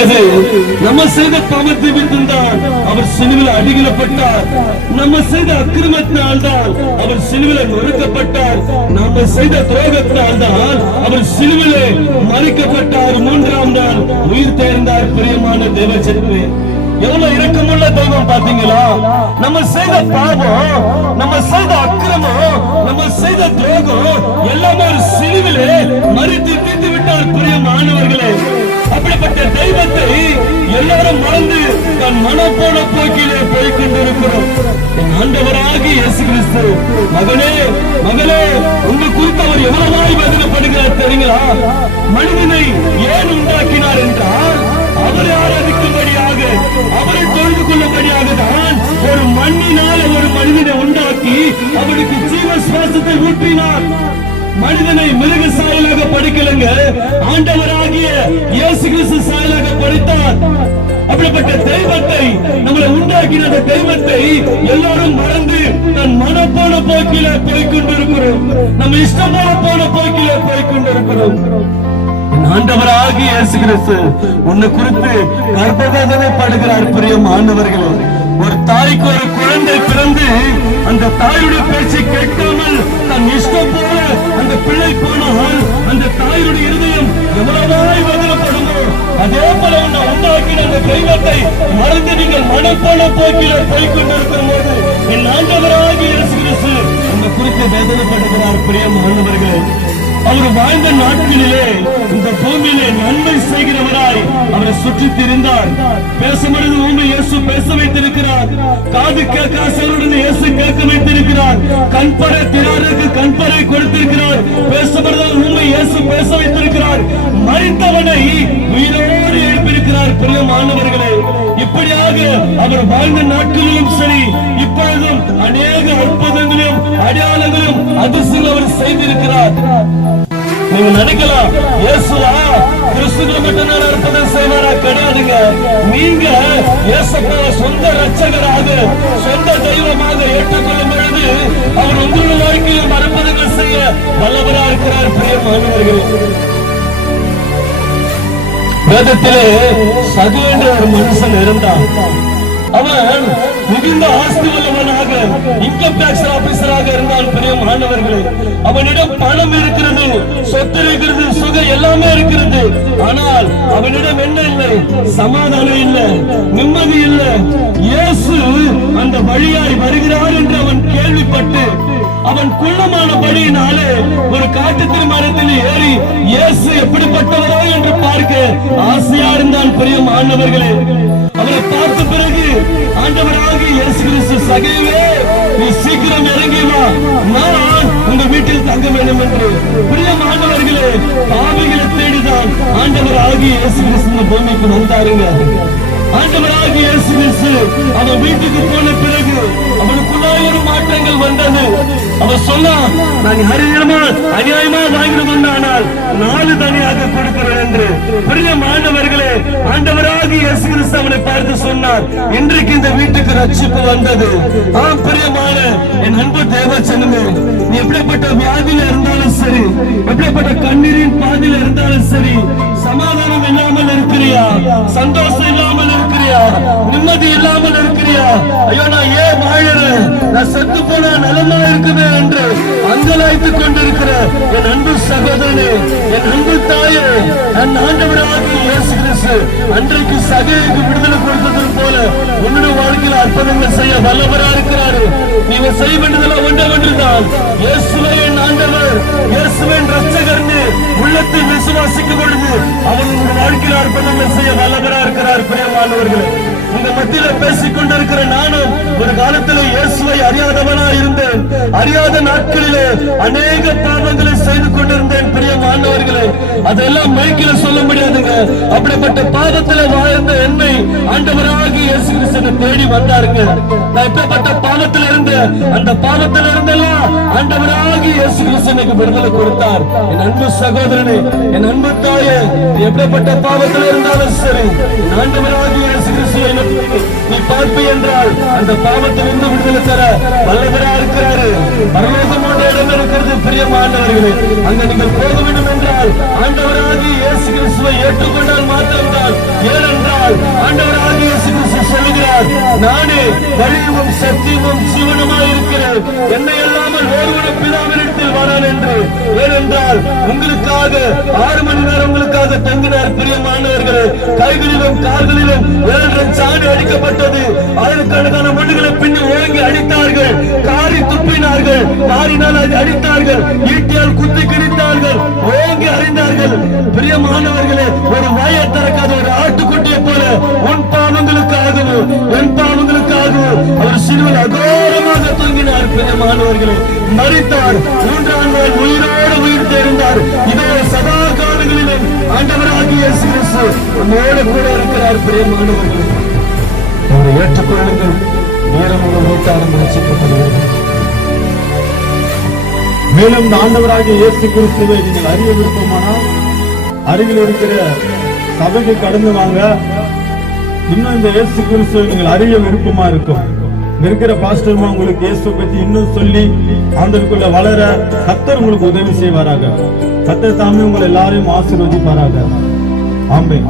பிறகு நம்ம செய்த பாவத்தை நிமித்தம்தான் அவர் சிலுவையில் அடிக்கப்பட்டார். நம்ம செய்த அக்கிரமத்தினால் தான் அவர் சிலுவையில் நொறுக்கப்பட்டார். நம்ம செய்த துரோகத்தினால் தான் அவர் சிலுவையிலே மறிக்கப்பட்டார். மூன்றாம் நாள் உயிர் தேர்ந்தார். பிரியமான தேவஜனமே, எவ்வளவு இரக்கமுள்ள தெய்வம் பாத்தீங்களா? நம்ம செய்த பாவம், நம்ம செய்த அக்கிரமம், நம்ம செய்த துரோகம் எல்லாமே ஒரு சிலுவிலே மறித்து தீர்த்து விட்டார். பிரியமானவர்களே, அப்படிப்பட்ட தெய்வத்தை எல்லாரும் மறந்து தன் மனம் போன போக்கிலே போய் கொண்டிருக்கிறோம். என் ஆண்டவராகிய இயேசு கிறிஸ்து, மகனே மகளே, உங்க குறித்து அவர் எவ்வளவாய் வேதனைப்படுகிறார் தெரியுங்களா? மனிதனை ஏன் உண்டாக்கினார் என்றால் அவரை ஆராதிக்கும்படியாக, அவரை தொழுது கொள்ளும்படியாக தான் ஒரு மண்ணினால் ஒரு மனிதனை உண்டாக்கி அவனுக்கு ஜீவ சுவாசத்தை ஊற்றினார். மனிதனை மிருக சாயலாக படிக்கலங்க, ஆண்டவராகிய இயேசு கிறிஸ்து சாயலாக படித்தார். அப்படிப்பட்ட தெய்வத்தை, நம்மளை உண்டாக்கின அந்த தெய்வத்தை எல்லாரும் மறந்து தன் மனம் போன போக்கில போய்கொண்டிருக்கிறோம். நம்ம இஷ்டம் போன போக்கில போய்கொண்டிருக்கிறோம். ஆண்டவராகிய இயேசு கிறிஸ்து உன்னை குறித்து கர்ப்பவேதனைப்படுகிறார். பிரியமானவர்களே, ஒரு தாய்க்கு ஒரு குழந்தை பிறந்து அந்த தாயுடைய பேச்சை கேட்காமல் தன் இஷ்டம் போல அந்த பிள்ளை போனால் அந்த தாயுடைய இருதயம் எவ்வளவாய் வேதனைப்படுமோ, அதே போல உன்னை உண்டாக்கின அந்த தெய்வத்தை மறந்து நீங்கள் மனம் போன போக்கில போய்கொண்டிருக்கிற போது என் ஆண்டவராகிய இயேசு கிறிஸ்து உன்னை குறித்து வேதனைப்படுகிறார். பிரியமானவர்களே, அவர் வாழ்ந்த நாட்களிலே இந்த பூமியிலே நன்மை செய்கிறவராய் அவரை சுற்றி திரிந்தார். பேசமடைந்து உண்மை இயேசு பேச வைத்திருக்கிறார். காது கேட்காசருடன் இயேசு கேட்க வைத்திருக்கிறார். கண்பறை திராருக்கு கண்பறை கொடுத்திருக்கிறார். பேசப்படுதால் உண்மை இயேசு பேச வைத்திருக்கிறார். மறித்தவனை உயிரோடு எழுப்பியிருக்கிறார். பிரியமானவர்களே, இப்படியாக அவர் வாழ்ந்த நாட்களிலும் சரி, இப்பொழுதும் அநேக அற்புதங்களையும் அடையாளங்களையும் அதிசயம் அவர் செய்திருக்கிறார். நீங்க நினைக்கலாம், இயேசுவா கிறிஸ்துவ மட்டும் அற்புதம் செய்வாரா? கிடையாதுங்க. நீங்க இயேசுவை சொந்த ரட்சகராக, சொந்த தெய்வமாக ஏற்றுக்கொள்ளும் பொழுது அவர் உங்களுடைய வாழ்க்கையில் அற்புதங்கள் செய்ய வல்லவரா இருக்கிறார். பிரியமானவர்களே, வேதத்திலே சகு என்ற ஒரு மனுஷன் இருந்தான். அவன் மிகுந்த ஆஸ்தி உள்ளவனாக, இன்கம் டாக்ஸ் ஆபீசராக இருந்தால். பிரியமானவர்களே, அவனிடம் பணம் இருக்கிறது, சொத்து இருக்கிறது, சுகம் எல்லாமே இருக்கிறது. ஆனால் அவனிடம் என்ன இல்லை? சமாதானம் இல்லை, நிம்மதி இல்லை. இயேசு அந்த வழியாய் வருகிறார் என்று அவன் கேள்விப்பட்டு அவன் குள்ளமான படியினாலே ஒரு காட்டு மரத்தில் ஏறி இயேசு எப்படிப்பட்டவரோ என்று பார்க்க ஆசையா இருந்தான். பிரியமானவர்களே, அவரை பார்த்த பிறகு ஆண்டவராகிய இயேசு கிறிஸ்து, சகேவே, நீ சீக்கிரம் இறங்கி வா, நான் உங்க வீட்டில் தங்க வேண்டும் என்று. பிரியமானவர்களே, பாவிகளை தேடிதான் ஆண்டவராகிய இயேசு கிறிஸ்து பூமிக்கு வந்தாருங்க. ஆண்டவராகிய இயேசு கிறிஸ்து அவன் வீட்டுக்கு போன பிறகு அவனுக்குள்ளாய் ஒரு மாற்றங்கள் வந்தது. அவன் சொன்னான், நான் அநியாயமா வாங்கிட்டு வந்தானால் 4 தனியாக கொடுக்கிறேன் என்று. பிரியமானவர்களே, ஆண்டவராகிய இயேசு கிறிஸ்து அவனை பார்த்து சொன்னார், இன்றைக்கு இந்த வீட்டுக்கு ரட்சிப்பு வந்தது. ஆம் பிரியமான என் அன்பு தேவஜனமே, நீ எப்படிப்பட்ட வியாதியில இருந்தாலும் சரி, எப்படிப்பட்ட கண்ணீரின் பாதியில இருந்தாலும் சரி, சமாதானம் இல்லாமல் இருக்கிறியா? சந்தோஷம் இல்லாமல் இருக்கிறியா? நிம்மதி இல்லாமல் இருக்கிறியா? ஐயோ, நான் ஏன் வாழறேன்? நான் செத்து போனா நலமா இருக்குமே என்று அங்கலாய்த்துக் கொண்டிருக்கிற என் அன்பு சகோதரனே, என் அன்பு தாயே, என் ஆண்டவராகிய இயேசு கிறிஸ்து அன்றைக்கு சகேயுக்கு விடுதலை கொடுத்தது போல உன்னுடைய வாழ்க்கையில் அற்புதங்கள் செய்ய வல்லவரா இருக்கிறாரு. நீங்க செய்ய வேண்டியதெல்லாம் ஒன்றுதான், இயேசுவே என் ஆண்டவர், இயேசுவே என் ரட்சகர்னு உள்ளத்தில் விசுவாசிக்கும் பொழுது அவர் உங்களுடைய வாழ்க்கையில் அற்புதங்கள் செய்ய வல்லவரா இருக்கிறார். பிரியமானவர்களே, உங்க மத்தியில பேசிக் கொண்டிருக்கிற நானும் ஒரு காலத்தில் இயேசுவை அறியாதவனா இருந்தேன். அறியாத நாட்களிலே அநேக பாவங்களை செய்து கொண்டிருந்தேன். பிரியமானவர்களே, அதெல்லாம் மைக்கில சொல்ல முடியாதுங்க. அப்படிப்பட்ட பாவத்தில் வாழ்ந்த என்னை ஆண்டவராகிய இயேசு கிறிஸ்து தேடி வந்தாருங்க. நான் எப்படிப்பட்ட பாவத்தில் இருந்தேன், அந்த பாவத்தில் இருந்தெல்லாம் ஆண்டவராகிய இயேசு கிறிஸ்து எனக்கு விடுதலை கொடுத்தார். என் அன்பு சகோதரனே, என் அன்பு தாயே, எப்படிப்பட்ட பாவத்தில் இருந்தாலும் சரி, ஆண்டவராகிய இயேசு கிறிஸ்து நீ பார்ப்பு என்றால் அந்த பாவத்திலிருந்து விடுதலை தர வல்லவரா இருக்கிறாரு. பரலோகம் போன்ற இடம் இருக்கிறது. பிரியமானவர்களே, அங்க நீங்கள் போக வேண்டும் என்றால் ஆண்டவராகிய இயேசு கிறிஸ்துவை ஏற்றுக்கொண்டால் மாத்திரம்தான். ஏனென்றால் என்னை இல்லாமல் ஒருவனும் பிதாவினிடத்தில் வரான் என்று. ஏனென்றால் உங்களுக்காக 6 மணி நேரம் உங்களுக்காக தங்கினார். பிரியமானவர்களே, கைகளிலும் கால்களிலும் 7 சாணி அடிக்கப்பட்டது. ஆயிரக்கணக்கான மண்ணுகளை பின்னி ஓங்கி அடித்தார்கள், காரி துப்பினார்கள், காரினால் அதை அடித்தார்கள், ஈட்டியால் குத்தி கிழித்தார்கள், ஓங்கி அறிந்தார்கள். பிரியமானவர்களே, ஒரு வாயை திறக்காத ஒரு ஆட்டுக்குட்டியை போல உன் பாவங்களுக்காகவும் என் பாவங்களுக்காகவும் அவர் சிலுவையில் அகோரமாக தொங்கினார். பிரியமானவர்களே, மரித்தார், 3ஆம் நாள் உயிரோடு உயிர் தெரிந்தார். இதோ சதா காலங்களிலும் ஆண்டவராகிய இயேசு கிறிஸ்து நம்மோடு கூட இருக்கிறார். பிரியமானவர்களே, அவரை ஏற்றுக்கொள்ளுங்கள். நேரம் உங்கள் வீட்டாரம் ரட்சிக்கப்படுகிறது. மேலும் இந்த ஆண்டவராகிய இயேசு கிறிஸ்துவை நீங்கள் அறிய விருப்பமானால் அருகில் இருக்கிற சபைக்கு கடந்து வாங்க. இன்னும் இந்த இயேசு கிறிஸ்துவை நீங்கள் அறிய விருப்பமா இருக்கும் இருக்கிற பாஸ்டர்மா உங்களுக்கு இயேசு பத்தி இன்னும் சொல்லி ஆண்டவருக்குள்ள வளர கர்த்தர் உங்களுக்கு உதவி செய்வாராக. கர்த்தர் தாமே உங்களை எல்லாரையும் ஆசீர்வதிப்பாராக. ஆமென்.